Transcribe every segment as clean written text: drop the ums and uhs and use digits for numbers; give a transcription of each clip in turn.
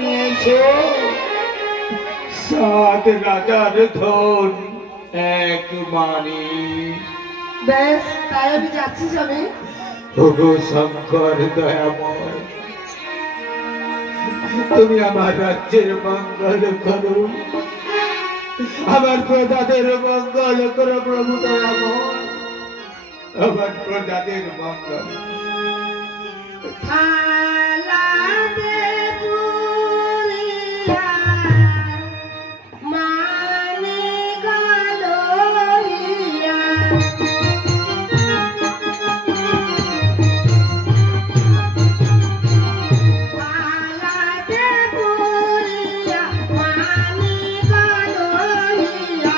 নিয়েছো সাত রাজার ধন এক মানি। বেশ, তাই আমি যাচ্ছি স্বামী। ওগো শঙ্কর দয়াময়, তুমি আমার রাজ্যের মঙ্গল করো, আমার প্রজাদের মঙ্গল করো প্রভু দয়াময়, আমার প্রজাদের মঙ্গল। থালাতে পুরিয়া মানে গালইয়া, থালাতে পুরিয়া মানে গালইয়া।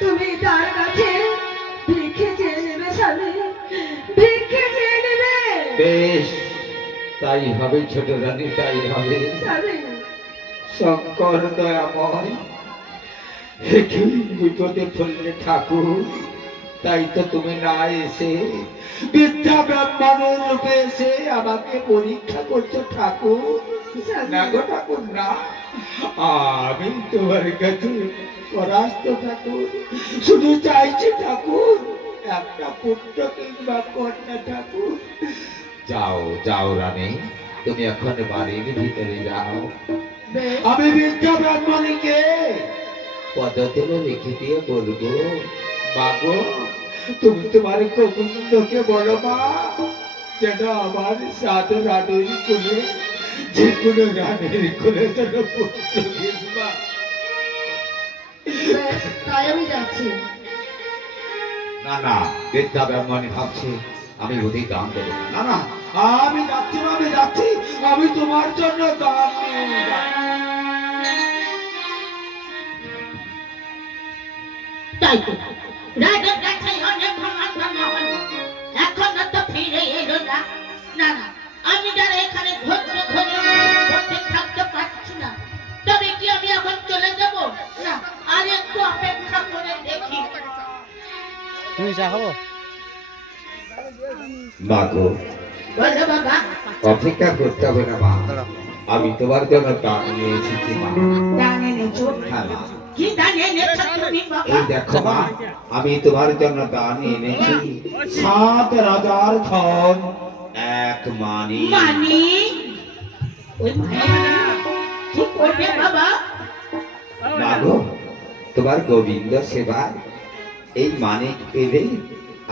তুমি তার কাছে ভিক্ষে চেয়ে নেবে স্বামী, ভিক্ষে চেয়ে নেবে। বেশ, তাই হবে ছোট রানী, তাই হবে। স্বামী, শঙ্কর দয়াময়, একটু বিপদে পড়লে ঠাকুর, তাই তো তুমি না এসে বিদ্যা ব্রাহ্মণের রূপে এসে আমাকে পরীক্ষা করছো ঠাকুর। না গো ঠাকুর না, আমি তোমার কাছে পরাস্ত ঠাকুর, শুধু চাইছি ঠাকুর একটা পুত্র কিংবা কন্যা ঠাকুর। যাও যাও রানী, তুমি এখন বাড়ির ভিতরে যাও, আমি বিদ্যা ব্রাহ্মণীকে পদতলে রেখে দিয়ে বলবো, মাগো তুমি তোমার গোবিন্দকে বলো মা, যেন আমার সাত রানীর কোলে, যে কোনো রানীর কোলে যেন পুত্র কিংবা। বেশ, তাই আমি যাচ্ছি। না না, বিদ্যা ব্রাহ্মণী ভাবছে আমি ওদের দান দেবো না। না না, আমি যাচ্ছি, আমি যাচ্ছি, আমি তোমার জন্য দান নিয়ে যাচ্ছি। তাই তো রাজার কাছে অনেক ক্ষমা হলো, এখনো তো ফিরে এলো না। না না, আমি যারা এখানে ধৈর্য ধরে বসে থাকতে পারছি না, তবে কি আমি এখন চলে যাব? না, আর একটু অপেক্ষা করে দেখি। তুমি চা খাবো? মাগো, বলো বাবা। অপেক্ষা করতে হবে না মা, আমি তোমার জন্য দান নিয়ে এসেছি মা। দান এনেছো? হ্যাঁ মা, কি দান এনেছো তুমি বাবা? এই দেখো মা, আমি তোমার জন্য দান এনেছি সাত রাজার ধন এক মানি। মানি? ওই মানি কি করবে বাবা? মাগো, তোমার গোবিন্দ সেবা এই মানিক পেলে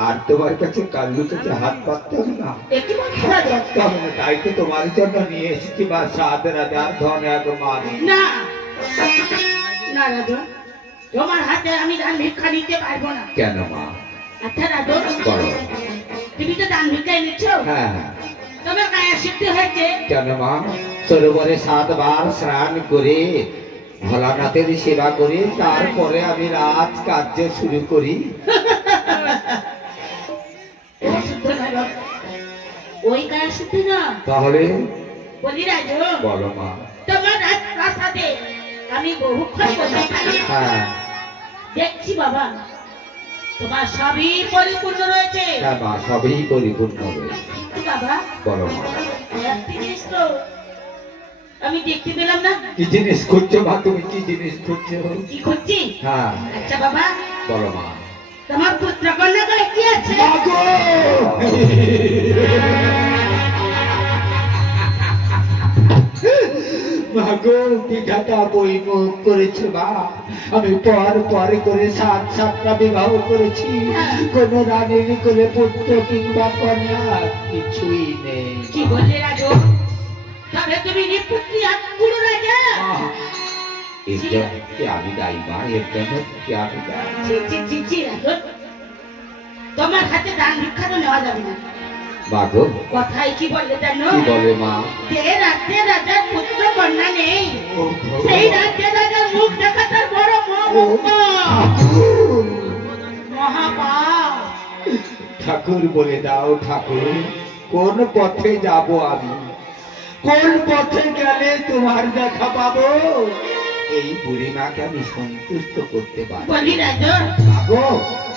আর তোমার কাছে কালুর কাছে হাত পাততে হবে না, একটু হাত পাততে হবে না। তাই তো তোমার জন্য নিয়ে এসেছি বা সাত রাজার ধন এক মানি। না না রাজু, তোমার হাতে আমি দান ভিক্ষা নিতে পারবো না। কেন মা? আচ্ছা রাজু, বলো। তুমি তো দান ভিক্ষা এনেছো, হ্যাঁ হ্যাঁ। তোমার গায়ে সিদ্ধি হয়েছে। কেন মা? সরোবরে 7 বার স্নান করে ভোলানাথের সেবা করি, তারপরে আমি রাজ কার্য শুরু করি। ও শুদ্ধ নয় বাবা, ওই গায়ে সিদ্ধি না। তাহলে বলি রাজু, বলো মা। তোমার রাজপ্রাসাদে আমি বহুক্ষণ বসে থাকি, হ্যাঁ দেখছি বাবা তোমার সবই পরিপূর্ণ রয়েছে। হ্যাঁ মা, সবই পরিপূর্ণ রয়েছে। কিন্তু বাবা, বলো মা। একটি জিনিস তো আমি দেখতে পেলাম না। কি জিনিস খুঁজছো মা? তুমি কি জিনিস খুঁজছো? কি করছি? হ্যাঁ আচ্ছা বাবা, বলো মা। তোমার পুত্র কন্যা গায়ে কি আছে? মাগো! মাগো বিধাতা বইমুখ করেছে মা, আমি পর করে সাতটা বিবাহ করেছি, কোন রানীর কোলে পুত্র কিংবা কন্যা কিছুই নেই। কি বললে রাজু? তবে তুমি নিপুত্রি আকুড় রাজা? এর জন্য কি আমি দায়ী মা? এর জন্য কি আমি দায়ী? ছি রাজু, তোমার হাতে দান ভিক্ষা তো নেওয়া যাবে না। মাগো কথাই কি বললে জানো? কি বলে মা? যে রাজ্যে রাজার পুত্র কন্যা নেই, ও ভগবান। সেই রাজ্যে রাজার মুখ দেখা তার বড় ও ঠাকুর, মহাপাপ। ঠাকুর বলে দাও ঠাকুর, কোন পথে যাব আমি? কোন পথে গেলে তোমার দেখা পাবো? এই বুড়িমাকে আমি সন্তুষ্ট করতে পারি। বলি রাজু, মাগো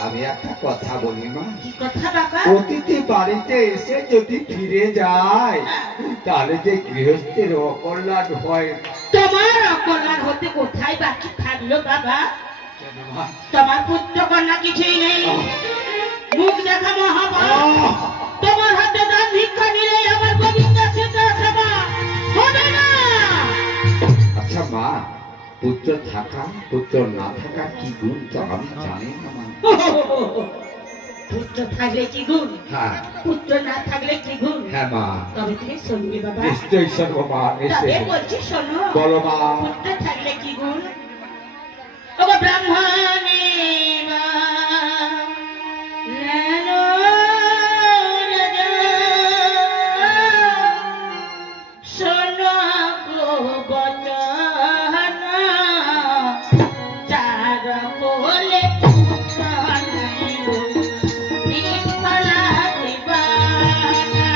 আমি একটা কথা বলি মা, কি কথা বাবা? অতিথি বাড়িতে এসে যদি ফিরে যায় তাহলে যে গৃহস্থের অকল্যাণ হয়। তোমার অকল্যাণ হতে কোথায় বাকি থাকলো বাবা? কেন মা? তোমার পুত্র কন্যা কিছুই নেই, মুখ দেখা মহাপাপ। আহ! তোমার হাতে দান ভিক্ষা নিলে আমার গোবিন্দ সেবা হবে না। আচ্ছা মা, পুত্র থাকা পুত্র না থাকা কি গুণ তো আমি জানি না মা। পুত্র থাকলে কি গুণ, হ্যাঁ পুত্র না থাকলে কি গুণ? হ্যাঁ মা, তবে তুমি শুনবি বাবা, নিশ্চয়ই শোনবো মা, তবে নিশ্চয়ই। বলছি শোনো। বলো মা। পুত্র থাকলে কি গুণ? ওগো ব্রাহ্মণী মা, নেনো রাজা, শোনো গো বচন, যার কোলে পুত্র নাই গো, নিষ্ফলা দিবানা।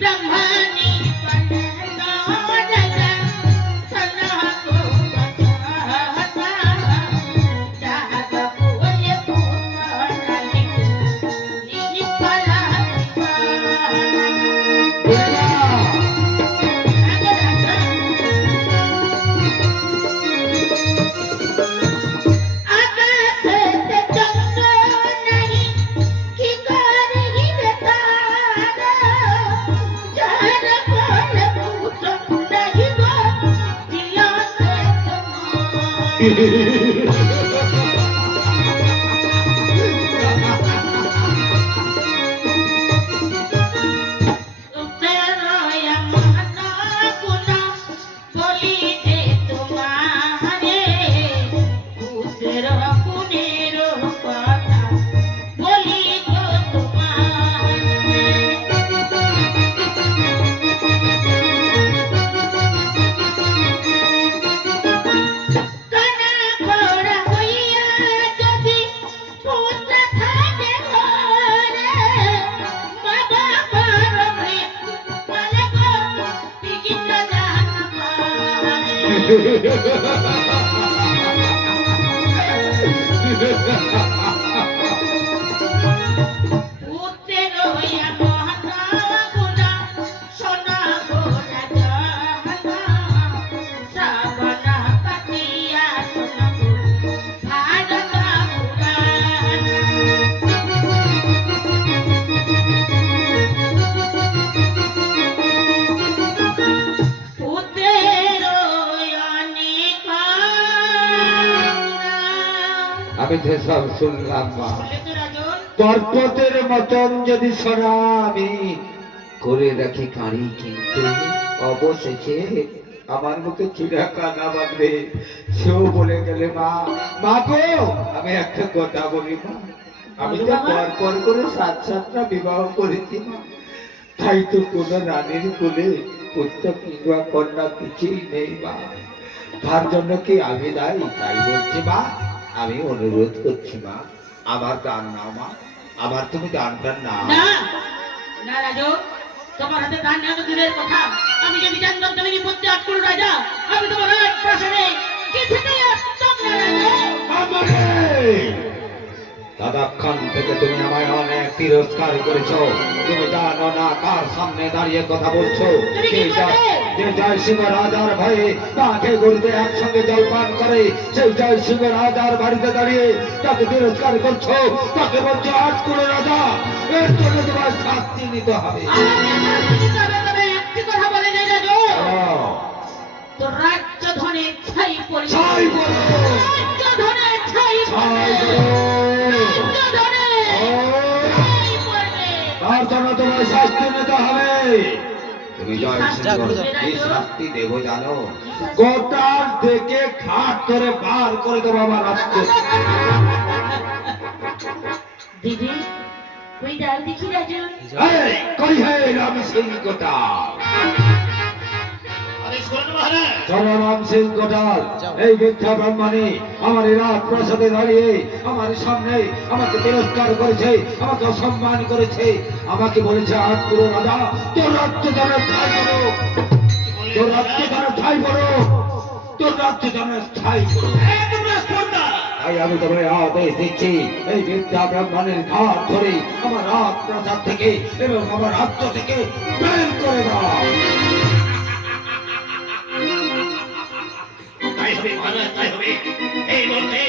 ব্রাহ্মণী বনেন রাজা, শোনো গো বচন, যার কোলে পুত্র নাই গো, নিষ্ফলা দিবানা। আকাশেতে চন্দ্র নাহি, কি করিবে তারা, যার কোলে পুত্র নাহি গো, দিয়তে তোমার। উত্তরয়া মহানা গুণা বলিতে তোমারে, পুত্র গুণের কথা বলি গো তোমারে। কানা খোড়া হইয়া যদি পুত্র থাকে ঘরে, মা বাবার মৃত্যু বলে গো, বিঘ্ন জানা পারে। পুত্রের হইয়া মহানা গুণা, সোনা গোরা জানা, শ্রাবণা পাতিয়া সোনা গো, ভারত পুরাণ। পুত্রের অনেক আমি তো সব শুনলাম মা। বলে তো রাজন, পর্বতের মতন যদি সোনা আমি করে রাখি কাঁড়ি, কিন্তু অবশেষে আমার মুখে চূড়া কানা বাঁধবে। সেও বলে গেলে মা, মা গো আমি একটা কথা বলি মা, আমি তো পর করে সাতটা বিবাহ করেছি মা, তাই তো কোন রানীর কোলে পুত্র কিংবা কন্যা কিছুই নেই মা। তার জন্য কি আমি দায়ী? তাই বলছি মা, আমি অনুরোধ করছি মা, আমার দান নাও মা, আমার তুমি দানটা নাও। না না রাজু, তোমার হাতে দান নেওয়া তো দূরের কথা। আমি যদি জানতাম তুমি নিপুত্র আটকুল রাজা, আমি তোমার এক প্রাসাদে কিছুতেই আসতাম না রাজু। আমারে! তা ততক্ষণ থেকে তুমি আমায় অনেক তিরস্কার করেছো। তুমি জানো না কার সামনে দাঁড়িয়ে কথা বলছো। তুমি কি করবে? যে জয় সিংহ রাজার ভয়ে তাকে গড়িতে একসঙ্গে জলপান করে, সেই জয় সিংহ রাজার বাড়িতে দাঁড়িয়ে তাকে তিরস্কার করছো, তাকে বলছো আজ কোন রাজা। এর জন্য তোমার শাস্তি নিতে হবে। তবে একটি কথা বলে যাই রাজু, তোর রাজ্য ধনে ছাই পড়ে, ছাই বলো, রাজ্য ধনে ছাই ছাই পড়বে, বলো। রাজ্য ধনে ছাই পড়বে। তার জন্য তোমার শাস্তি নিতে হবে। তুমি জয় সিংহ কি শাস্তি দেব জানো? গোটাল থেকে ঘাট করে বার করে দেবো আমার রাজ্য। দিদি ওই ডাল দেখি রাজু, এই, কই হে রাম সিং গোটাল, চলো রাম সিং গোটাল। এই মিথ্যা ব্রাহ্মণী আমার এই রাত প্রাসাদে দাঁড়িয়ে আমার সামনে আমাকে তিরস্কার করেছে, আমাকে অসম্মান করেছে, আমাকে বলেছে আজ পুরো রাজা তোর রাজ্য জানে ঠাই করো, তোর রাজ্য জানে ঠাই করো, তোর রাজ্য জানে ঠাই করো। তাই আমি তোমায় আদেশ দিচ্ছি, এই বিদ্যা ব্রাহ্মণের ঘাট ধরে আমার রাত প্রাসাদ থেকে এবং আমার রাজ্য থেকে বের করে দাও। তাই হবে মহারাজ, তাই হবে। এই মুহূর্তে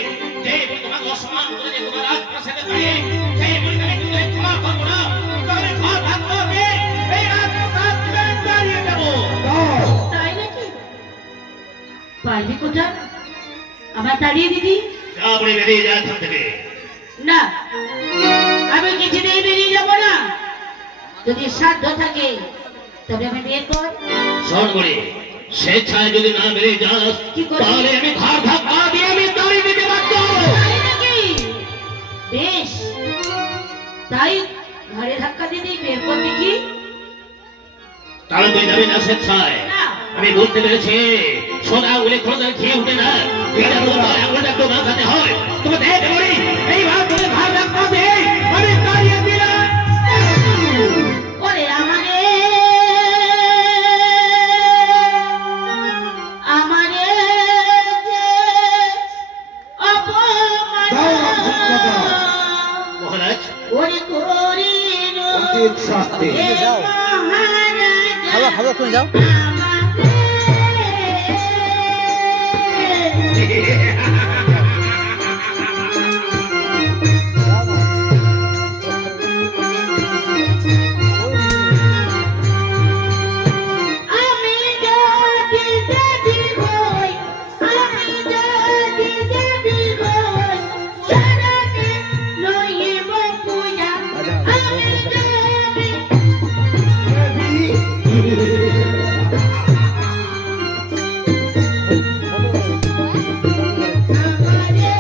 যে বই তোমাকে অসম্মান করেছে তোমার রাজপ্রাসাদে দাঁড়িয়ে, সেই বইকে আমি কিন্তু ক্ষমা করবো না। তাহলে ঘর ভাগ করবে, এই রাজপ্রাসাদ থেকে দাঁড়িয়ে যাবো। দাও। তাই নাকি? পারবি কোথা আমার দাঁড়িয়ে দিদি? যা বলি বেরিয়ে যা এখান থেকে। না, আমি কিছুতেই বেরিয়ে যাব না। যদি সাধ্য থাকে তবে আমি বের কর। শোন বলি, স্বেচ্ছায় যদি না বেরিয়ে যাস কি করবি? তাহলে আমি ঘর ভাগ না দিয়ে আমি দাঁড়িয়ে দিতে বাধ্য হবো। তাই নাকি? বেশ, তাই ঘরে ধাক্কা দিদি বের কর দেখি। তাহলে তুই যাবি না স্বেচ্ছায়? না। আমি বুঝতে পেরেছি, সোনা উলে কোনোদিন খেয়ে উঠে না, এটা তোমার এমন একটু মাথাতে হয়। তুমি দেখে বলি এইবার তুমি ঘর ভাগ না দিয়ে আমি দাঁড়িয়ে দিলাম। ওরে আমারে আমারে যে অপমান দাও রামচন্দ্র। মহারাজ, ওরে করিল উচিত শাস্তি। এ যাও। মহারাজা খাবো খাবো তুমি যাও। আমি যদি দেবী হই, আমি যদি দেবী হই, সারাদিন লইব পূজা। আমি দেবী আমারে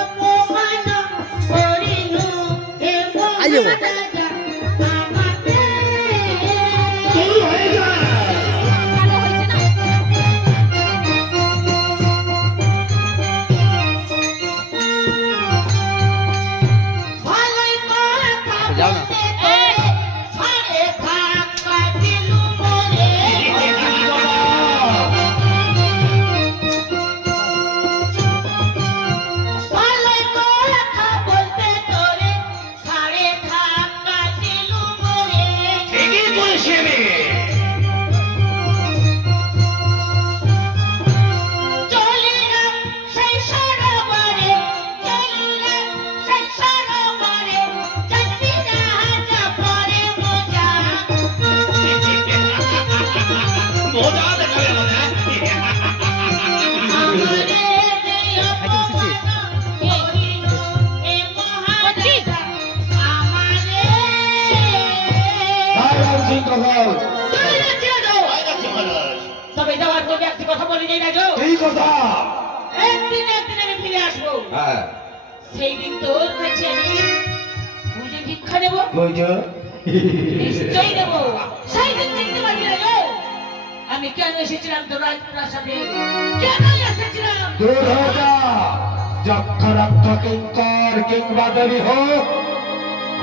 অপমান করিল এ মহারাজা আমাকে। ভালোই কথা যাও না। বলতে তোরে, ঘরে ধাক্কা দিলু মোরে। ভালোই কথা বলতে তোরে, ঘরে ধাক্কা দিলু মোরে। ঠিকই বলেছি আমি। চলিলাম সেই সরোবরে, চলিলাম সেই সরোবরে, যাচ্ছি জাহাজে পরে মোজা। মজা দেখাবে মজা। আমারে যে অপমান করিল এ মহারাজা আমারে। দাও রাম সিং গোটাল। চলে যাচ্ছি রাজু। ভয় লাগছে মহারাজ। তবে যাওয়ার পূর্বে একটি কথা বলে যাই রাজু, এই কথা। একদিন আমি ফিরে আসবো। হ্যাঁ, সেই দিন তোর কাছে আমি বুঝে ভিক্ষা নেবো, বুঝছো? নিশ্চয়ই নেবো। সেই দিন চিনতে পারবি রাজু আমি কেন এসেছিলাম তোর রাজপ্রাসাদে, কেন এসেছিলাম। দূর হয়ে যা, যক্ষ রক্ষ কিঙ্কর কিংবা দেবী হোক,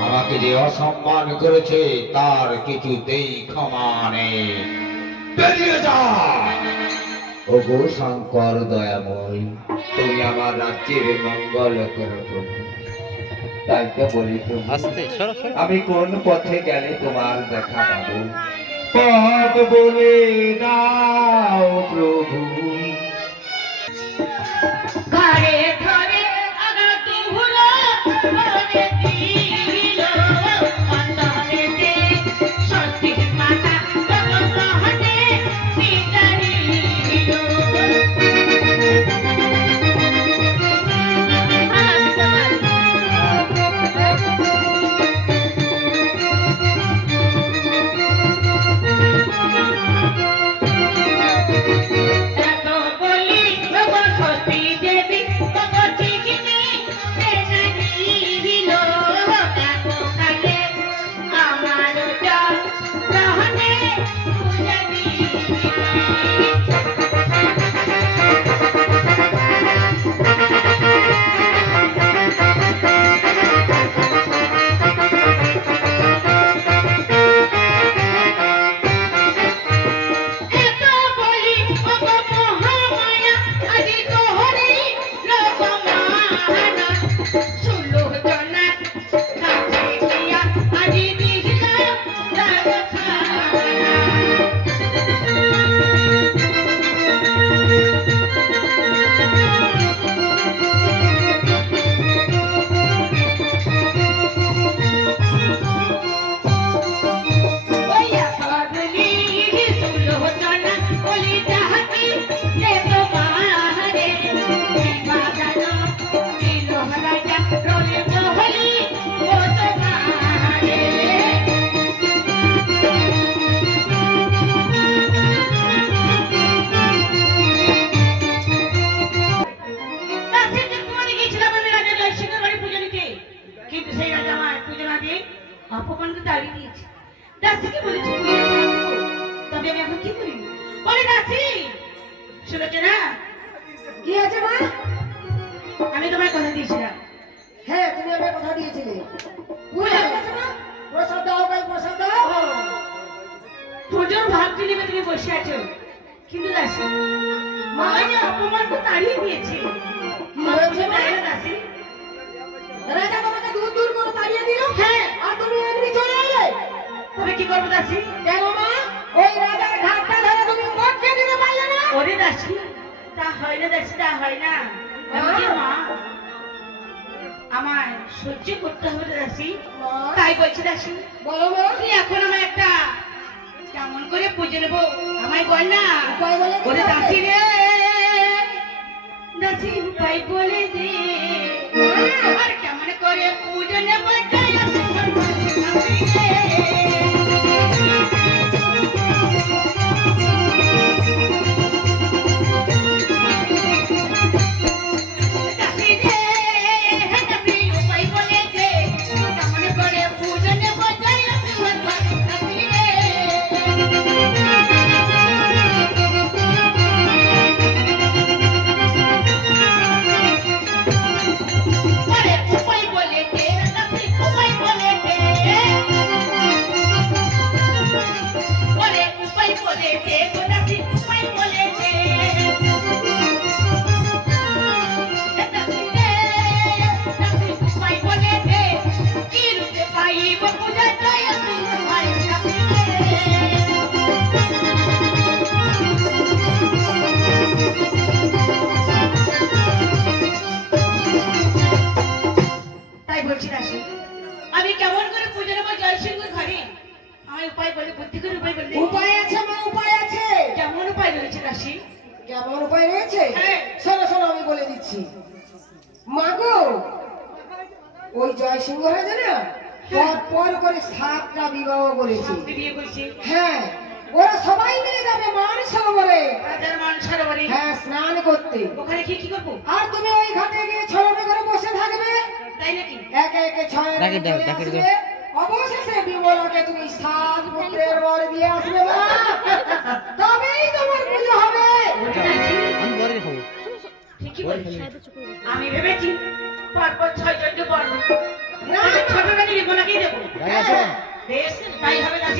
আমাকে যে অসম্মান করেছে তার কিছুতেই ক্ষমা নেই। বেরিয়ে যা। ওগো শঙ্কর দয়াময়, তুমি আমার রাজ্যের মঙ্গল করো প্রভু। তাই তো বলি প্রভু, আস্তে সরো সরো। আমি কোন পথে গেলে তোমার দেখা পাবো, পথ বলে দাও প্রভু। ঘরে ঘরে আঘাত হলো, ঘরে দিল অন্তরেতে সত্যি মাতা তখন সহজে বিতাড়িল। এত বলি ভগবান সতী দেবী ভগবতী যিনি দিল এত কালে আমার জল গ্রহণে পূজা দিল। এত বলি ওগো মহামায়া আজি তোহরি লোকমান সুলোচনা কাছে গিয়া আজি দিল রাজখানা। ওইয়া করলি সুলোচনা বলি যাহাকে দেব মারে বাগানো দিল রাজা রলে প্রহলি ও তোমারে। তার সাথে তোমাদের গিয়েছিলাম আমি রাজা জয়সিংহের বাড়ি পুজো দিতে, কিন্তু সেই রাজা আমার পুজো না দিয়ে অপমানকে তাড়িয়ে দিয়েছে। দাসীকে বলেছি পুজো করবো, তবে আমি এখন কি করি? বলে দাসী সুলোচনা, কি আছে মা? আমি তোমায় কথা দিয়েছিলাম, হ্যাঁ তুমি আমায় কথা দিয়েছিলে। পুজো হয়ে গেছে মা, প্রসাদ দাও ভাই, প্রসাদ দাও। পুজোর ভাবটি নেবে তুমি বসে আছো, কিন্তু দাসী মা যে অপমানকে তাড়িয়ে দিয়েছে। কি হয়েছে মা? তাই না দাসী? রাজা তোমাকে দূর দূর করে তাড়িয়ে দিল, হ্যাঁ, আর তুমি এমনি চলে এলে। তবে কি করবো দাসী? কেন মা? ওই রাজার ঘাটটা ধরে তুমি মটকে দিতে পারলে না? ওরে দাসী, তা হয় না দাসী, তা হয় না। এমনকি মা আমায় সহ্য করতে হবে রে দাসী, মা, তাই বলছি দাসী বলো মা, তুই এখন আমায় একটা কেমন করে পুজো নেবো আমায় বল না। উপায় বলে দিতে ওরে হবে। দাসী রে, দাসী উপায় বলে দে, আর কেমন করে পুজো নেবো তাই আমি বলবো দাসী রে। দাসী রে, দাসী উপায় বলে দে, কেমন করে পুজো নেবো তাই আমি বলবো দাসী রে। ওরে উপায় বলে দে, দাসী উপায় বলে দে, ওরে উপায় বলে দে, গো দাসী উপায় বলে দে। দাসী রে, দাসী উপায় বলে দে, কি রূপে পাইব পূজা জয় তোমায় দাসী রে। তাই বলছি দাসী, আমি কেমন করে পুজো নেবো জয়সিংহ ঘরে? আমার উপায় বলে, বুদ্ধি করে উপায় বলে। উপায় আছে মা, উপায় আছে। কেমন উপায় রয়েছে দাসী? কেমন উপায় রয়েছে? হ্যাঁ। শোনো শোনো, আমি বলে দিচ্ছি। মাগো, ওই জয়সিংহ রাজা না পর পর করে 7টা বিবাহ করেছে। সত্যি বিয়ে করছি হ্যাঁ, ওরা সবাই মিলে যাবে মান সরোবরে, রাজার মান সরোবরে। হ্যাঁ, স্নান করতে। ওখানে কি কি করবো? আর তুমি ওই ঘাটে গিয়ে ছলনা করে বসে থাকবে। তাই নাকি? একে একে ছয় ডাকি দাও, চলে ডাকি আসবে। দাও। অবশেষে বিমলাকে তুমি 7 পুত্রের বর দিয়ে আসবে না, তবেই তোমার পুজো হবে। ওরে দাসী, আমি পরে খাবো। ঠিকই বলেছি। আমি ভেবেছি পরপর 6 জনকে বর দেবো। না, ছোট কাটি দেবো নাকি দেবো? তাই আছে? বেশ, তাই হবে দাসী।